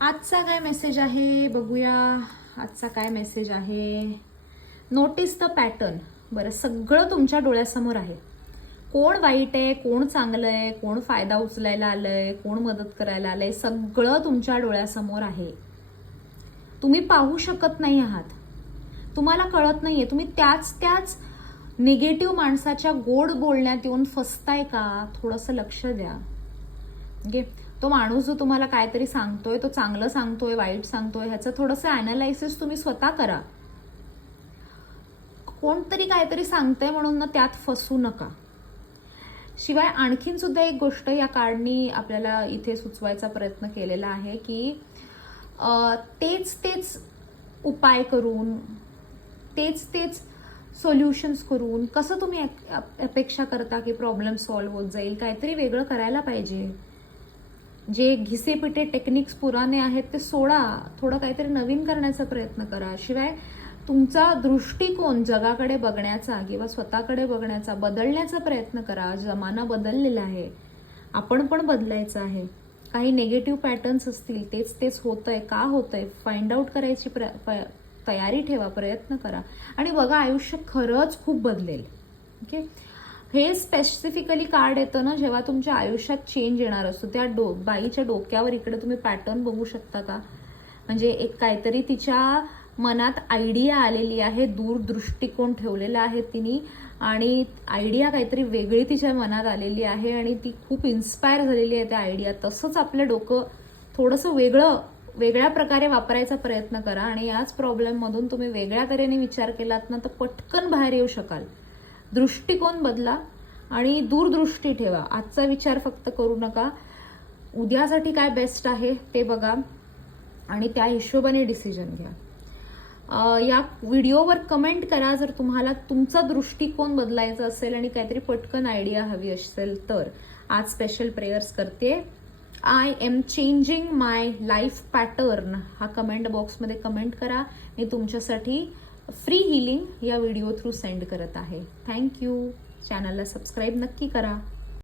आजचा काय मेसेज आहे बघूया. आजचा काय मेसेज आहे. Notice the pattern. बरं, सगळं तुमच्या डोळ्यासमोर आहे. कोण वाईट आहे, कोण चांगलं आहे, कोण फायदा उचलायला आलंय, कोण मदत करायला आलंय, सगळं तुमच्या डोळ्यासमोर आहे. तुम्ही पाहू शकत नाही आहात, तुम्हाला कळत नाहीये. तुम्ही त्याच निगेटिव्ह माणसाच्या गोड बोलण्यात येऊन फसताय का, थोडंसं लक्ष द्या. ओके, तो माणूस जो तुम्हाला काहीतरी सांगतोय, तो चांगलं सांगतोय, वाईट सांगतोय, ह्याचं थोडंसं अॅनालायसिस तुम्ही स्वतः करा. कोणतरी काहीतरी सांगतंय म्हणून ना त्यात फसू नका. शिवाय आणखीन सुद्धा एक गोष्ट या कार्डनी आपल्याला इथे सुचवायचा प्रयत्न केलेला आहे की तेच उपाय करून, तेच सोल्युशन्स करून कसं तुम्ही अपेक्षा करता की प्रॉब्लेम सॉल्व्ह होत जाईल. काहीतरी वेगळं करायला पाहिजे. जे घिसेपिटे टेक्निक्स पुराणे आहेत ते सोडा, थोडं काहीतरी नवीन करण्याचा प्रयत्न करा. शिवाय तुमचा दृष्टिकोन जगाकडे बघण्याचा किंवा स्वतःकडे बघण्याचा बदलण्याचा प्रयत्न करा. जमाना बदललेला आहे, आपण पण बदलायचं आहे. काही निगेटिव्ह पॅटर्न्स असतील, तेच होतंय, का होतंय, फाइंड आउट करायची तयारी ठेवा, प्रयत्न करा आणि बघा आयुष्य खरंच खूप बदलेल. ओके, हे स्पेसिफिकली कार्ड येतं ना जेव्हा तुमच्या आयुष्यात चेंज येणार असतो. त्या बाईच्या डोक्यावर इकडे तुम्ही पॅटर्न बघू शकता का. म्हणजे एक काहीतरी तिच्या मनात आयडिया आलेली आहे, दूरदृष्टिकोन ठेवलेला आहे तिने आणि आयडिया काहीतरी वेगळी तिच्या मनात आलेली आहे आणि ती खूप इन्स्पायर झालेली आहे त्या आयडिया. तसंच आपलं डोकं थोडंसं वेगळ्या प्रकारे वापरायचा प्रयत्न करा आणि याच प्रॉब्लेममधून तुम्ही वेगळ्या तऱ्हेने विचार केलात ना तर पटकन बाहेर येऊ शकाल. दृष्टिकोन बदला आणि दूरदृष्टी ठेवा. आजचा विचार फक्त करू नका, उद्यासाठी काय बेस्ट आहे ते बघा आणि त्या हिशोबाने डिसिजन घ्या. या व्हिडिओवर कमेंट करा जर तुम्हाला तुमचा दृष्टिकोन बदलायचा असेल आणि काहीतरी पटकन आयडिया हवी असेल तर. आज स्पेशल प्रेयर्स करते. I am changing my life pattern हा कमेंट बॉक्समध्ये कमेंट करा. मी तुमच्यासाठी फ्री हिलिंग या व्हिडिओ थ्रू सेंड करत आहे. थँक्यू. चॅनलला सबस्क्राईब नक्की करा.